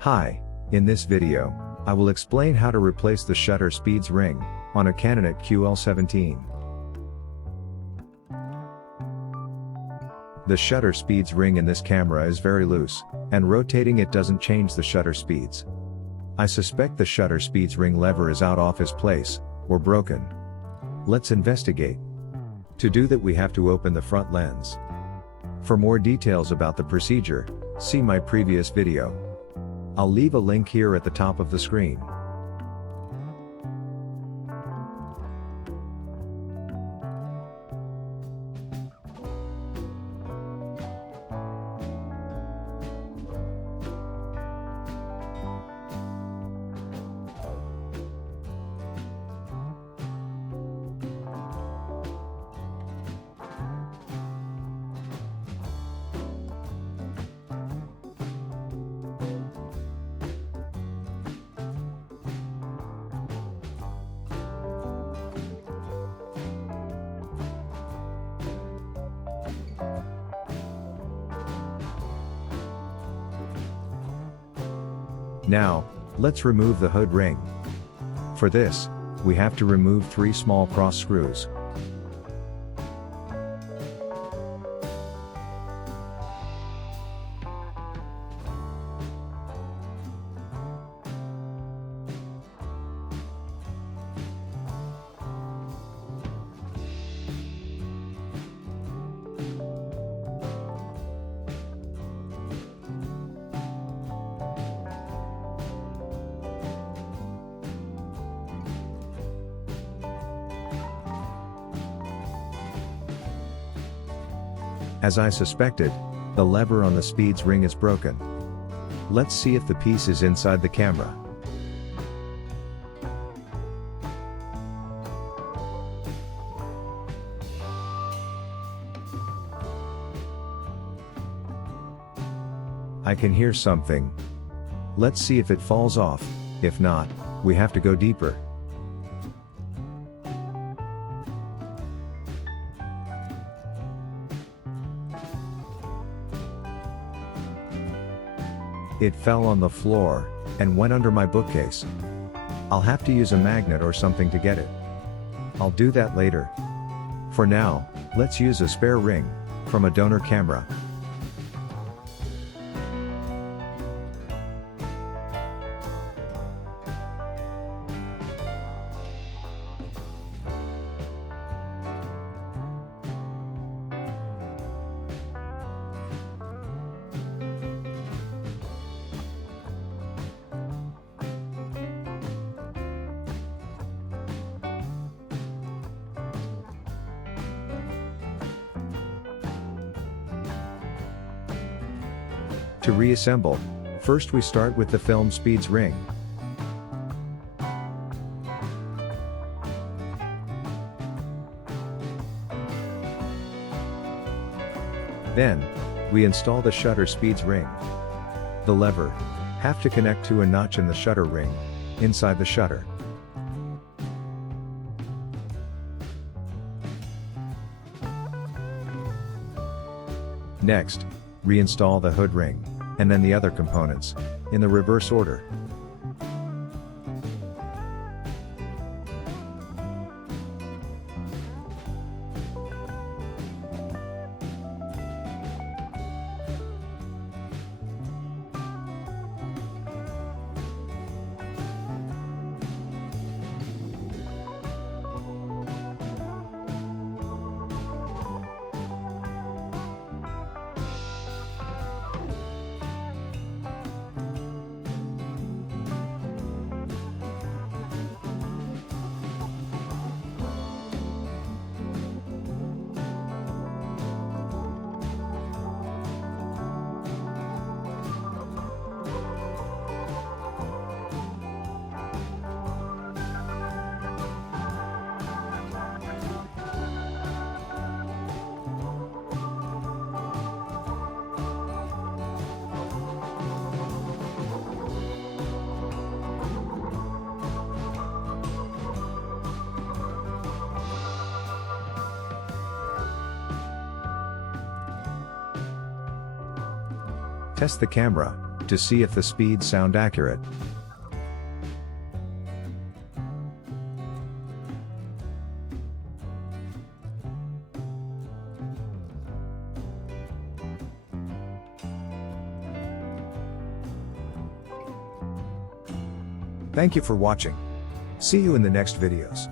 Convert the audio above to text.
Hi, in this video, I will explain how to replace the shutter speeds ring on a Canonet QL17. The shutter speeds ring in this camera is very loose, and rotating it doesn't change the shutter speeds. I suspect the shutter speeds ring lever is out of its place, or broken. Let's investigate. To do that we have to open the front lens. For more details about the procedure, see my previous video. I'll leave a link here at the top of the screen. Now, let's remove the hood ring. For this, we have to remove 3 small cross screws. As I suspected, the lever on the speeds ring is broken. Let's see if the piece is inside the camera. I can hear something. Let's see if it falls off. If not, we have to go deeper. It fell on the floor, and went under my bookcase. I'll have to use a magnet or something to get it. I'll do that later. For now, let's use a spare ring, from a donor camera. To reassemble, first we start with the film speeds ring. Then, we install the shutter speeds ring. The lever have to connect to a notch in the shutter ring, inside the shutter. Next, reinstall the hood ring, and then the other components, in the reverse order. Test the camera to see if the speeds sound accurate. Thank you for watching. See you in the next videos.